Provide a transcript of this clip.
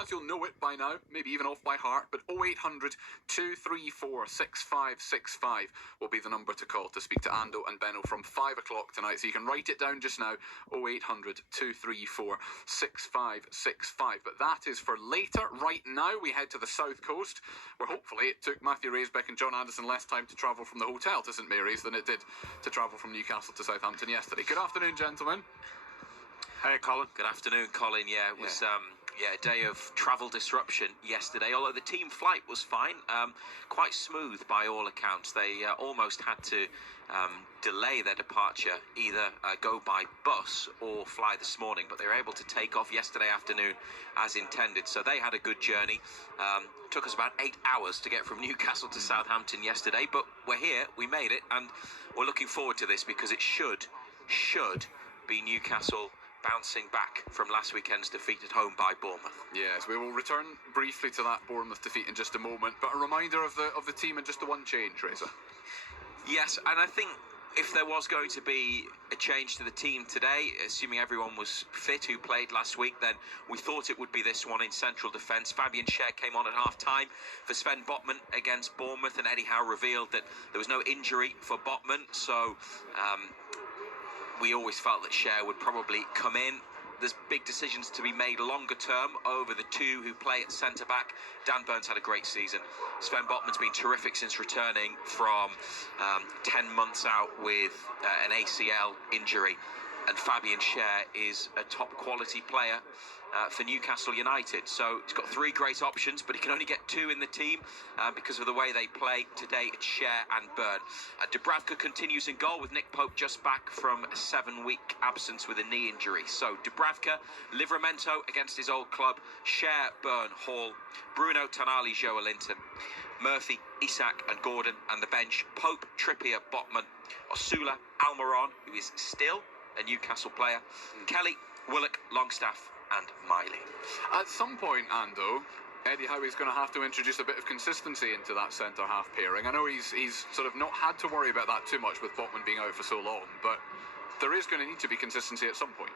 As you'll know it by now, maybe even off by heart, but 0800 234 6565 will be the number to call to speak to Ando and Benno from 5 o'clock tonight. So you can write it down just now, 0800 234 6565. But that is for later. Right now, we head to the south coast, where hopefully it took Matthew Raisbeck and John Anderson less time to travel from the hotel to St Mary's than it did to travel from Newcastle to Southampton yesterday. Good afternoon, gentlemen. Hey, Colin. Good afternoon, Colin. Yeah, it was a day of travel disruption yesterday, although the team flight was fine, quite smooth by all accounts. They almost had to delay their departure, either go by bus or fly this morning, but they were able to take off yesterday afternoon as intended, so they had a good journey. Took us about 8 hours to get from Newcastle to Southampton yesterday, but we're here, we made it, and we're looking forward to this because it should be Newcastle bouncing back from last weekend's defeat at home by Bournemouth. Yes, we will return briefly to that Bournemouth defeat in just a moment, but a reminder of the team and just the one change, Reza. Yes, and I think if there was going to be a change to the team today, assuming everyone was fit who played last week, then we thought it would be this one in central defence. Fabian Schär came on at half-time for Sven Botman against Bournemouth, and Eddie Howe revealed that there was no injury for Botman, so we always felt that Schär would probably come in. There's big decisions to be made longer term over the two who play at centre-back. Dan Burns had a great season. Sven Botman's been terrific since returning from 10 months out with an ACL injury. And Fabian Schär is a top-quality player for Newcastle United. So he's got three great options, but he can only get two in the team because of the way they play. Today it's Schär and Burn. Dubravka continues in goal with Nick Pope just back from a 7-week absence with a knee injury. So Dubravka, Livramento against his old club, Schär, Burn, Hall, Bruno, Tonali, Joelinton, Murphy, Isak and Gordon, and the bench, Pope, Trippier, Botman, Osula, Almiron, who is still a Newcastle player, Kelly, Willock, Longstaff and Miley. At some point, Ando, Eddie Howe is going to have to introduce a bit of consistency into that centre-half pairing. I know he's sort of not had to worry about that too much with Botman being out for so long, but there is going to need to be consistency at some point.